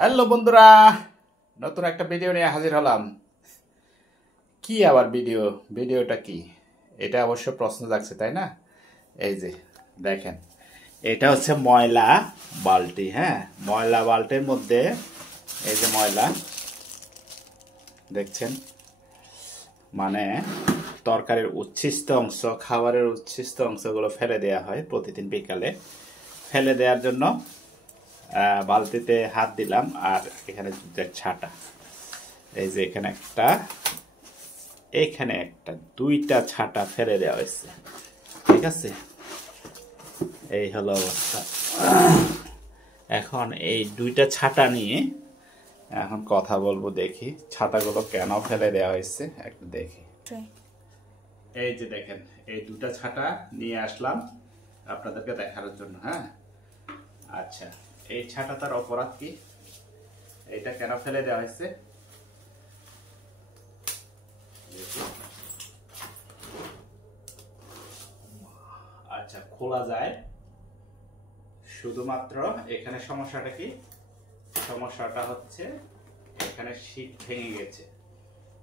Hello বন্ধুরা, নতুন একটা ভিডিও নিয়ে হাজির হলাম। কি আবার ভিডিওটা কি? এটা অবশ্য প্রশ্ন জাগছে, তাই না? এই যে দেখেন, এটা হচ্ছে ময়লা বালতি। হ্যাঁ, ময়লা বালতির মধ্যে এই যে ময়লা দেখছেন, মানে তরকারির উচ্ছিষ্ট অংশ, খাবারের উচ্ছিষ্ট অংশগুলো ফেলে দেওয়া হয় প্রতিদিন বিকালে। ফেলে দেওয়ার জন্য বালতিতে হাত দিলাম, আর এখানে ছাটা, এই যে এখানে একটা দুইটা ছাটা ফেলে দেওয়া হয়েছে। ঠিক আছে, এই হলো অবস্থা। এখন এই দুইটা ছাটা নিয়ে এখন কথা বলবো। দেখি ছাতাগুলো কেন ফেলে দেওয়া হয়েছে একটু দেখি। এই যে দেখেন, এই দুটা ছাটা নিয়ে আসলাম আপনাদেরকে দেখানোর জন্য। হ্যাঁ, আচ্ছা, এই ছাটাটার অপরাধ কি, এটা কেন ফেলে দেওয়া হয়েছে? আচ্ছা, খোলা যায়, শুধুমাত্র এখানে সমস্যাটা কি? সমস্যাটা হচ্ছে এখানে শীট ভেঙে গেছে,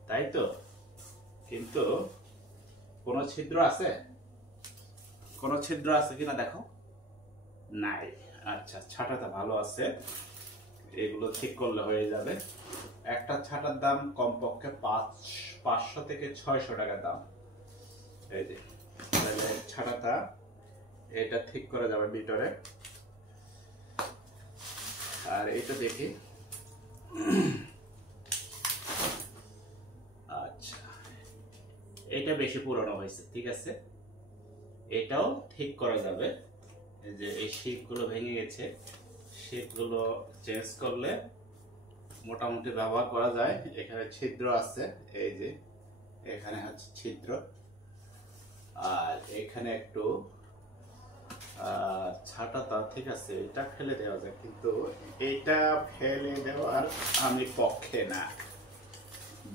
তাই তো। কিন্তু কোনো ছিদ্র আছে? কোনো ছিদ্র আছে কিনা দেখো, নাই। আচ্ছা, ছাটাটা ভালো আছে, এগুলো ঠিক করলে হয়ে যাবে। একটা ছাটার দাম কমপক্ষে 500 থেকে 600 টাকা দাম। এই যে তাহলে ছাটাটা এটা ঠিক করা যাবে ভিতরে। আর এটা দেখি, আচ্ছা, এটা বেশি পুরনো হয়েছে। ঠিক আছে, এটাও ঠিক করা যাবে। এই যে এই শিটগুলো ভেঙে গেছে, শিটগুলো চেঞ্জ করলে মোটামুটি ব্যবহার করা যায়। এখানে ছিদ্র আছে, এই যে এখানে হচ্ছে ছিদ্র, আর এখানে একটু ছাটাটা ঠিক আছে, এটা ফেলে দেওয়া যায়, কিন্তু এটা ফেলে দেওয়ার আমি পক্ষে না।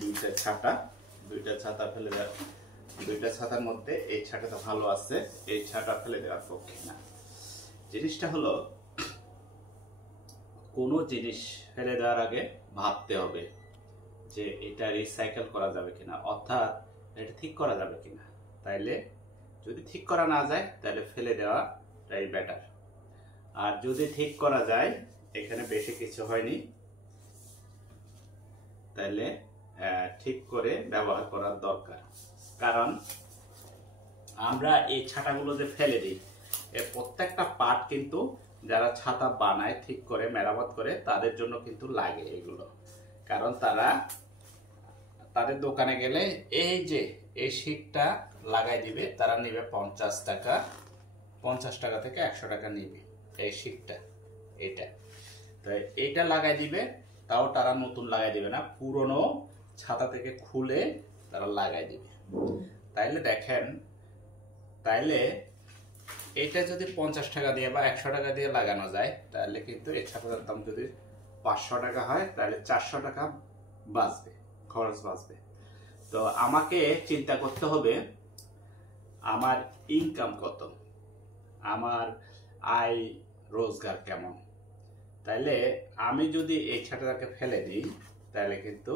দুইটা ছাতা ফেলে দেওয়া, দুইটা ছাতার মধ্যে এই ছাতাটা ভালো আছে, এই ছাতা ফেলে দেওয়ার পক্ষে না। জিনিসটা হলো, কোনো জিনিস ফেলে দেওয়ার আগে ভাবতে হবে যে এটা রিসাইকেল করা যাবে কিনা, অর্থাৎ এটা ঠিক করা যাবে কিনা। তাইলে যদি ঠিক করা না যায় তাহলে ফেলে দেওয়াটাই বেটার। আর যদি ঠিক করা যায়, এখানে বেশি কিছু হয়নি, তাইলে ঠিক করে ব্যবহার করার দরকার। কারণ আমরা এই ছাতাগুলো যে ফেলে দিই, এর প্রত্যেকটা পার্ট কিন্তু যারা ছাতা বানায়, ঠিক করে মেরামত করে, তাদের জন্য কিন্তু লাগে এগুলো। কারণ তারা তাদের দোকানে গেলে এই যে এই শীটটা লাগাই দিবে, তারা নেবে 50 টাকা, 50 টাকা থেকে 100 টাকা নিবে এই শীটটা। এটা তো এইটা লাগাই দিবে, তাও তারা নতুন লাগাই দিবে না, পুরনো ছাতা থেকে খুলে তারা লাগাই দিবে। তাইলে দেখেন, তাইলে এটা যদি 50 টাকা দিয়ে বা 100 টাকা দিয়ে লাগানো যায়, তাহলে কিন্তু এই ছাতার দাম যদি 500 টাকা হয়, তাহলে 400 টাকা বাঁচবে, খরচ বাঁচবে। তো আমাকে চিন্তা করতে হবে আমার ইনকাম কত, আমার আয় রোজগার কেমন। তাইলে আমি যদি এই ছাতাটাকে ফেলে দিই, তাহলে কিন্তু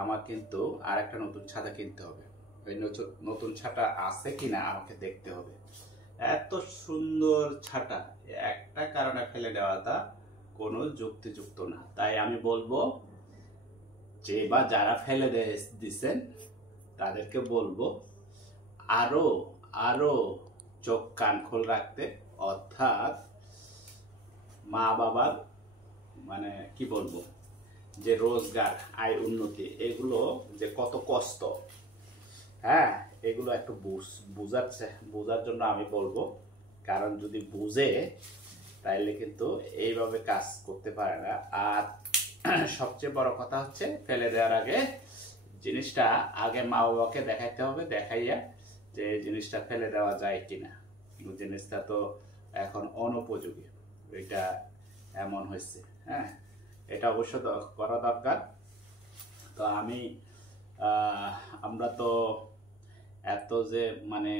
আমার কিন্তু আর একটা নতুন ছাতা কিনতে হবে। ওই নতুন ছাতা আছে কিনা আমাকে দেখতে হবে। এত সুন্দর ছাতা একটা কারণে ফেলে দেওয়াটা কোনো যুক্তিযুক্ত না। তাই আমি বলবো যে, বা যারা ফেলে দিচ্ছেন তাদেরকে বলবো আরো আরো চোখ কান খোল রাখতে। অর্থাৎ মা বাবার, মানে কি বলবো, যে রোজগার, আয় উন্নতি, এগুলো যে কত কষ্ট, হ্যাঁ, এগুলো একটু বোঝার জন্য আমি বলবো। কারণ যদি বুঝে, তাইলে কিন্তু এইভাবে কাজ করতে পারে না। আর সবচেয়ে বড় কথা হচ্ছে, ফেলে দেওয়ার আগে জিনিসটা আগে মা বাবাকে দেখাইতে হবে, দেখাইয়া যে জিনিসটা ফেলে দেওয়া যায় কিনা। জিনিসটা তো এখন অনুপযোগী, এটা এমন হয়েছে। হ্যাঁ, এটা অবশ্য করা দরকার। তো আমরা তো এত যে, মানে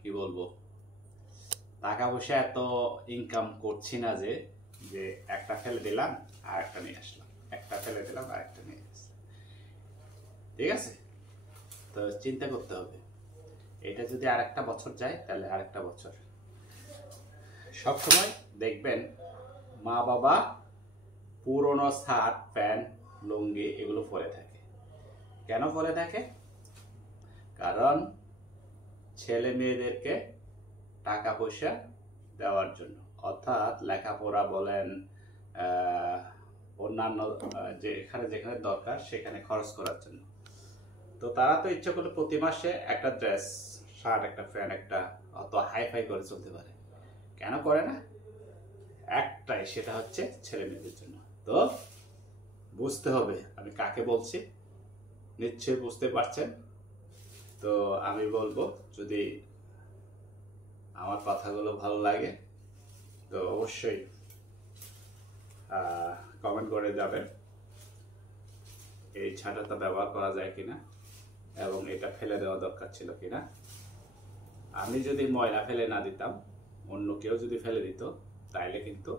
কি বলবো, টাকা পয়সা এত ইনকাম করছি না যে একটা ফেলে দিলাম, আর একটা নিয়ে আসলাম, একটা ফেলে দিলাম আর একটা নিয়ে আসলাম। ঠিক আছে, তো চিন্তা করতে হবে এটা যদি আরেকটা বছর যায় তাহলে আরেকটা বছর। সবসময় দেখবেন মা বাবা পুরনো শার্ট প্যান্ট লুঙ্গি এগুলো পরে থাকে। কেন পরে থাকে? কারণ ছেলে মেয়েদেরকে টাকা পয়সা দেওয়ার জন্য, অর্থাৎ লেখাপড়া বলেন, অন্যান্য যেখানে যেখানে দরকার সেখানে খরচ করার জন্য। তো তারা তো ইচ্ছা করলে প্রতি মাসে একটা ড্রেস, শার্ট, একটা প্যান্ট, একটা অত হাইফাই করে চলতে পারে। কেন করে না? একটাই, সেটা হচ্ছে ছেলে মেয়েদের জন্য। তো বুঝতে হবে আমি কাকে বলছি, নিশ্চয়ই বুঝতে পারছেন। তো আমি বলবো, যদি আমার কথাগুলো ভালো লাগে তো অবশ্যই কমেন্ট করে যাবেন এই ছাতাটা ব্যবহার করা যায় কিনা এবং এটা ফেলে দেওয়া দরকার ছিল কিনা। আমি যদি ময়লা ফেলে না দিতাম, অন্য কেউ যদি ফেলে দিত, তাইলে কিন্তু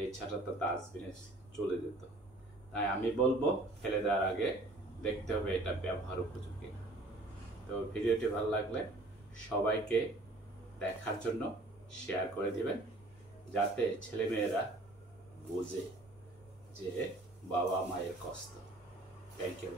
এই ছাতাটা ডাস্টবিনে চলে যেত। তাই আমি বলবো ফেলে দেওয়ার আগে দেখতে হবে এটা ব্যবহার উপযোগী। তো ভিডিওটি ভালো লাগলে সবাইকে দেখার জন্য শেয়ার করে দিবেন, যাতে ছেলেমেয়েরা বোঝে যে বাবা মায়ের কষ্ট। Thank you.